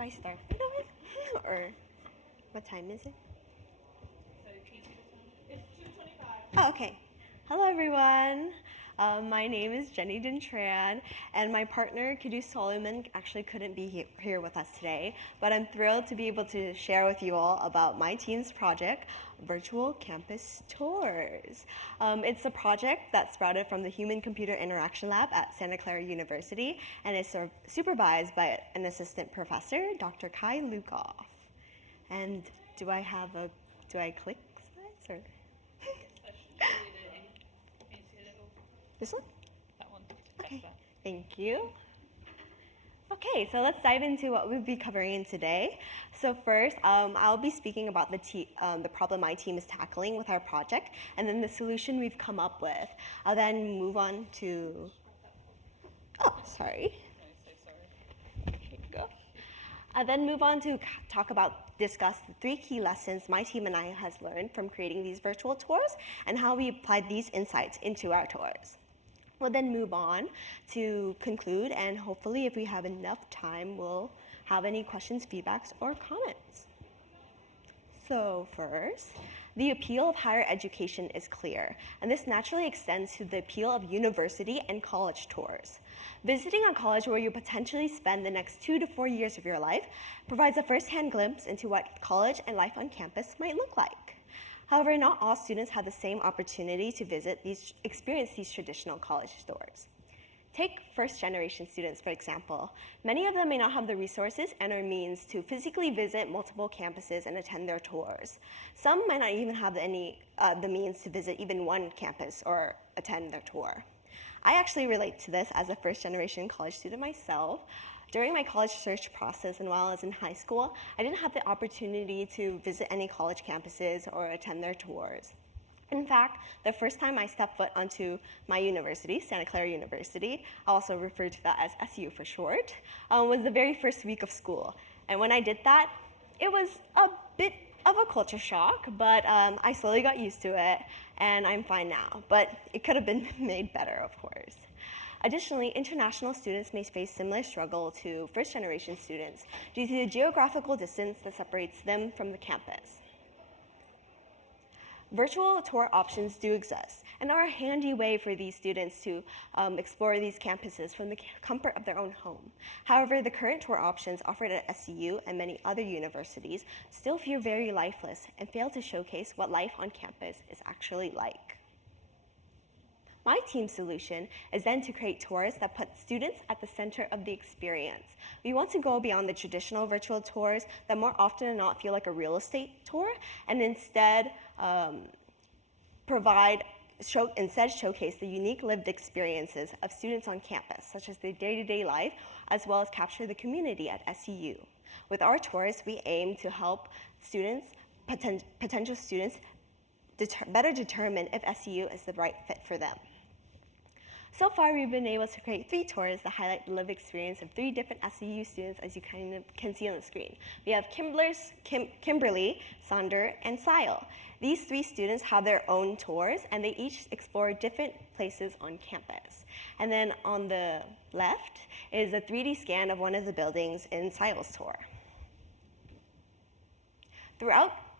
I start right away? Or what time is it? It's 2:25. Oh, okay. Hello, everyone. My name is Jenny Dinh-Tran, and my partner, Kidus Soloman, actually couldn't be here with us today, but I'm thrilled to be able to share with you all about my team's project, Virtual Campus Tours. It's a project that sprouted from the Human-Computer Interaction Lab at Santa Clara University, and is supervised by an assistant professor, Dr. Kai Lukoff. And do I click slides, or? This one? That one. Okay, thank you. Okay, so let's dive into what we'll be covering today. So first, I'll be speaking about the problem my team is tackling with our project, and then the solution we've come up with. I'll then move on to, oh, sorry. I'm so sorry. Here you go. I'll then move on to discuss the 3 key lessons my team and I has learned from creating these virtual tours and how we applied these insights into our tours. We'll then move on to conclude, and hopefully if we have enough time, we'll have any questions, feedbacks, or comments. So first, the appeal of higher education is clear, and this naturally extends to the appeal of university and college tours. Visiting a college where you potentially spend the next 2 to 4 years of your life provides a first-hand glimpse into what college and life on campus might look like. However, not all students have the same opportunity to experience these traditional college tours. Take first-generation students, for example. Many of them may not have the resources and or means to physically visit multiple campuses and attend their tours. Some might not even have the means to visit even one campus or attend their tour. I actually relate to this as a first-generation college student myself. During my college search process and while I was in high school, I didn't have the opportunity to visit any college campuses or attend their tours. In fact, the first time I stepped foot onto my university, Santa Clara University, I also refer to that as SU for short, was the very first week of school. And when I did that, it was a bit of a culture shock, but I slowly got used to it, and I'm fine now. But it could have been made better, of course. Additionally, international students may face similar struggle to first-generation students due to the geographical distance that separates them from the campus. Virtual tour options do exist and are a handy way for these students to explore these campuses from the comfort of their own home. However, the current tour options offered at SCU and many other universities still feel very lifeless and fail to showcase what life on campus is actually like. My team's solution is then to create tours that put students at the center of the experience. We want to go beyond the traditional virtual tours that more often than not feel like a real estate tour, and instead showcase the unique lived experiences of students on campus, such as their day-to-day life, as well as capture the community at SCU. With our tours, we aim to help potential students better determine if SCU is the right fit for them. So far, we've been able to create 3 tours that highlight the lived experience of 3 different SCU students, as you kind of can see on the screen. We have Kimberly, Sander, and Sile. These 3 students have their own tours, and they each explore different places on campus. And then on the left is a 3D scan of one of the buildings in Sile's tour.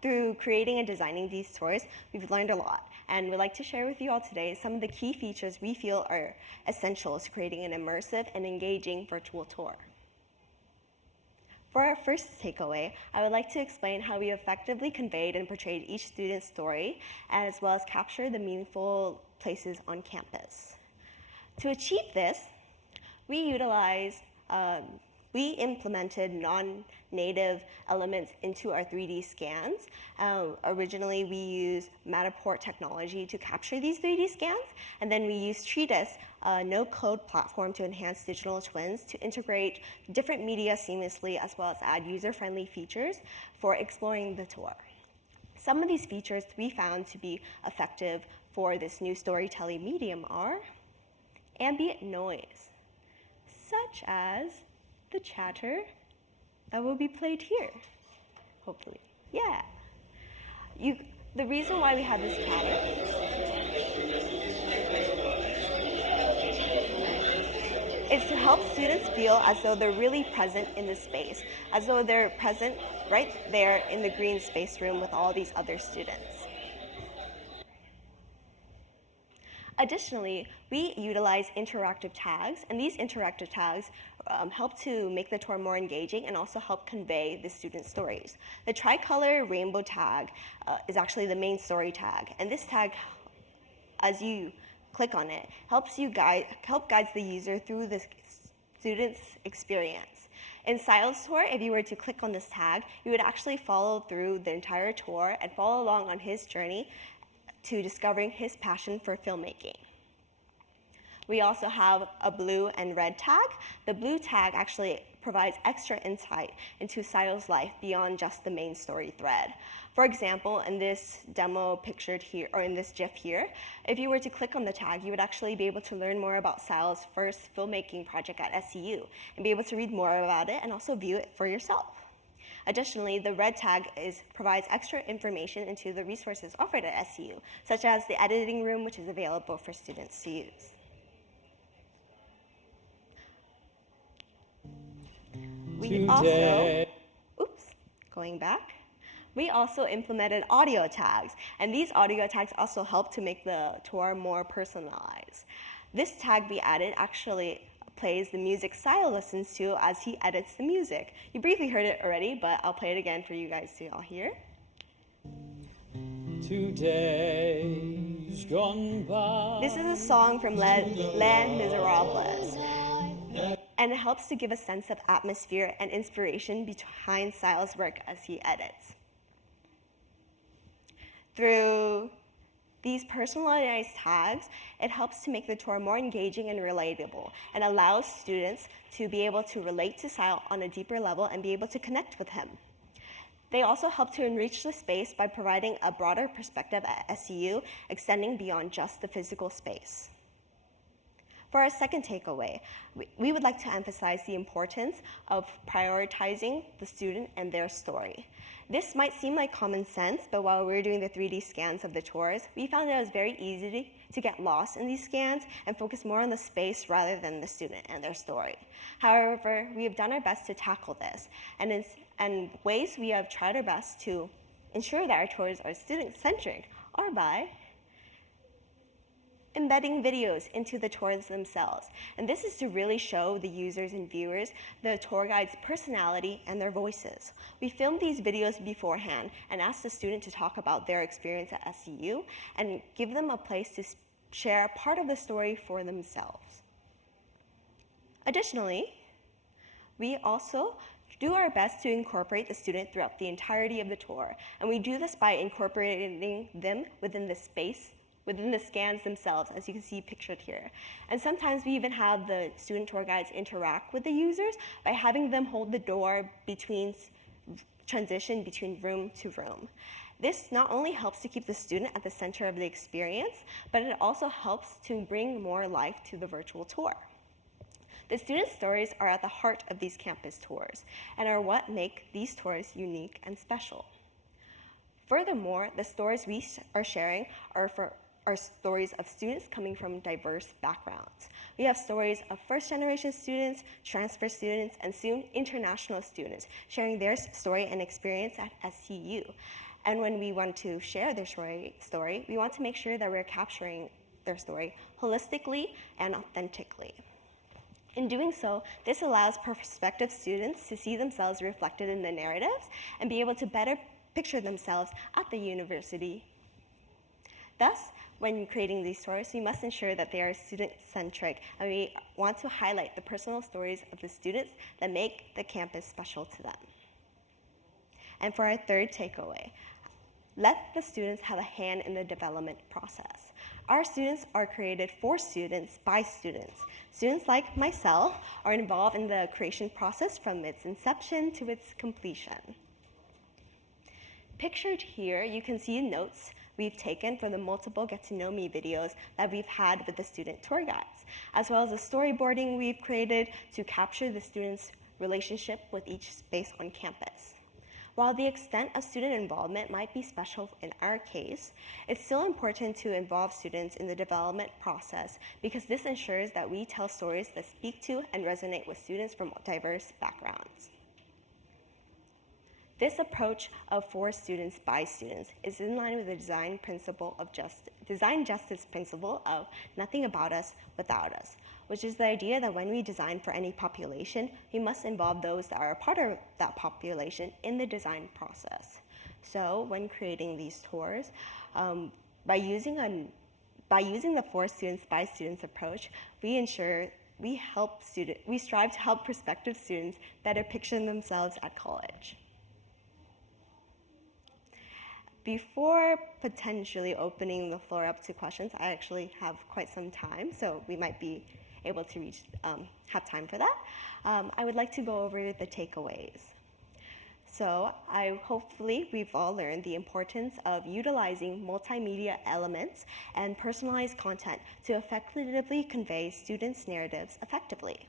Through creating and designing these tours, we've learned a lot, and we'd like to share with you all today some of the key features we feel are essential to creating an immersive and engaging virtual tour. For our first takeaway, I would like to explain how we effectively conveyed and portrayed each student's story, as well as capture the meaningful places on campus. To achieve this, we implemented non-native elements into our 3D scans. Originally, we used Matterport technology to capture these 3D scans, and then we used Kidus, a no-code platform to enhance digital twins to integrate different media seamlessly, as well as add user-friendly features for exploring the tour. Some of these features we found to be effective for this new storytelling medium are ambient noise, such as the chatter that will be played here, hopefully. Yeah. The reason why we have this chatter is to help students feel as though they're really present in the space, as though they're present right there in the green space room with all these other students. Additionally, we utilize interactive tags, and these interactive tags help to make the tour more engaging and also help convey the student stories. The tricolor rainbow tag is actually the main story tag, and this tag, as you click on it, helps guides the user through the student's experience. In Silas' tour, if you were to click on this tag, you would actually follow through the entire tour and follow along on his journey to discovering his passion for filmmaking. We also have a blue and red tag. The blue tag actually provides extra insight into Silas' life beyond just the main story thread. For example, in this demo pictured here, or in this GIF here, if you were to click on the tag, you would actually be able to learn more about Silas' first filmmaking project at SCU and be able to read more about it and also view it for yourself. Additionally, the red tag provides extra information into the resources offered at SCU, such as the editing room, which is available for students to use. We also implemented audio tags, and these audio tags also help to make the tour more personalized. This tag we added actually plays the music Sile listens to as he edits the music. You briefly heard it already, but I'll play it again for you guys to all hear. 2 days gone by. This is a song from Les Miserables, and it helps to give a sense of atmosphere and inspiration behind Sile's work as he edits. Through these personalized tags, it helps to make the tour more engaging and relatable and allows students to be able to relate to Sile on a deeper level and be able to connect with him. They also help to enrich the space by providing a broader perspective at SCU, extending beyond just the physical space. For our second takeaway, we would like to emphasize the importance of prioritizing the student and their story. This might seem like common sense, but while we were doing the 3D scans of the tours, we found that it was very easy to get lost in these scans and focus more on the space rather than the student and their story. However, we have done our best to tackle this, and in ways we have tried our best to ensure that our tours are student-centric are by embedding videos into the tours themselves. And this is to really show the users and viewers the tour guide's personality and their voices. We filmed these videos beforehand and asked the student to talk about their experience at SCU and give them a place to share part of the story for themselves. Additionally, we also do our best to incorporate the student throughout the entirety of the tour, and we do this by incorporating them within the space, within the scans themselves, as you can see pictured here. And sometimes we even have the student tour guides interact with the users by having them hold the door transition between room to room. This not only helps to keep the student at the center of the experience, but it also helps to bring more life to the virtual tour. The student stories are at the heart of these campus tours and are what make these tours unique and special. Furthermore, the stories we are sharing are stories of students coming from diverse backgrounds. We have stories of first-generation students, transfer students, and soon international students sharing their story and experience at SCU. And when we want to share their story, we want to make sure that we're capturing their story holistically and authentically. In doing so, this allows prospective students to see themselves reflected in the narratives and be able to better picture themselves at the university. Thus, when creating these stories, we must ensure that they are student-centric, and we want to highlight the personal stories of the students that make the campus special to them. And for our third takeaway, let the students have a hand in the development process. Our students are created for students by students. Students like myself are involved in the creation process from its inception to its completion. Pictured here, you can see notes we've taken from the multiple Get to Know Me videos that we've had with the student tour guides, as well as the storyboarding we've created to capture the students' relationship with each space on campus. While the extent of student involvement might be special in our case, it's still important to involve students in the development process because this ensures that we tell stories that speak to and resonate with students from diverse backgrounds. This approach of for students by students is in line with the design justice principle of nothing about us without us, which is the idea that when we design for any population, we must involve those that are a part of that population in the design process. So when creating these tours, by using the for students by students approach, we strive to help prospective students better picture themselves at college. Before potentially opening the floor up to questions, I actually have quite some time, so we might be able to have time for that. I would like to go over the takeaways. So hopefully we've all learned the importance of utilizing multimedia elements and personalized content to effectively convey students' narratives effectively.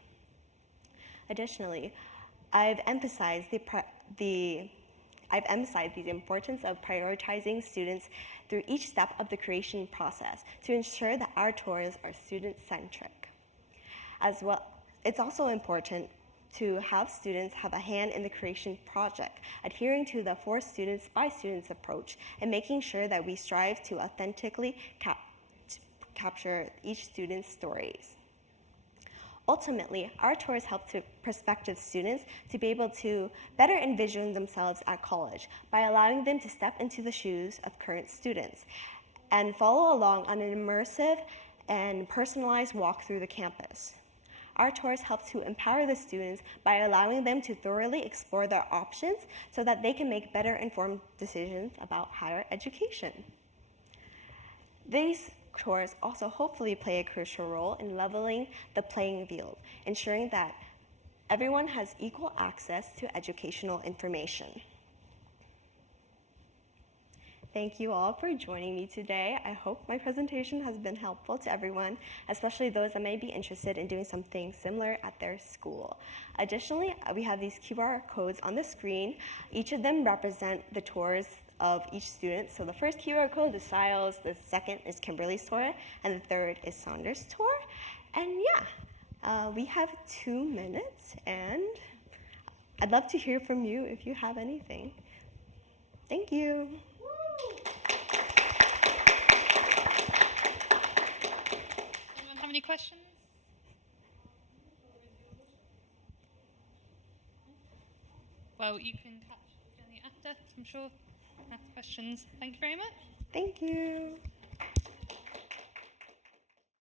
Additionally, I've emphasized the importance of prioritizing students through each step of the creation process to ensure that our tours are student-centric. As well, it's also important to have students have a hand in the creation project, adhering to the for students by students approach and making sure that we strive to authentically capture each student's stories. Ultimately, our tours help prospective students to be able to better envision themselves at college by allowing them to step into the shoes of current students and follow along on an immersive and personalized walk through the campus. Our tours help to empower the students by allowing them to thoroughly explore their options so that they can make better informed decisions about higher education. These tours also hopefully play a crucial role in leveling the playing field, ensuring that everyone has equal access to educational information. Thank you all for joining me today. I hope my presentation has been helpful to everyone, especially those that may be interested in doing something similar at their school. Additionally, we have these QR codes on the screen. Each of them represent the tours of each student. So the first QR code is Siles, the second is Kimberly's tour, and the third is Saunders' tour. And yeah, we have 2 minutes, and I'd love to hear from you if you have anything. Thank you. Anyone have any questions? Well, you can catch Jenny after, I'm sure. Ask questions. Thank you very much. Thank you.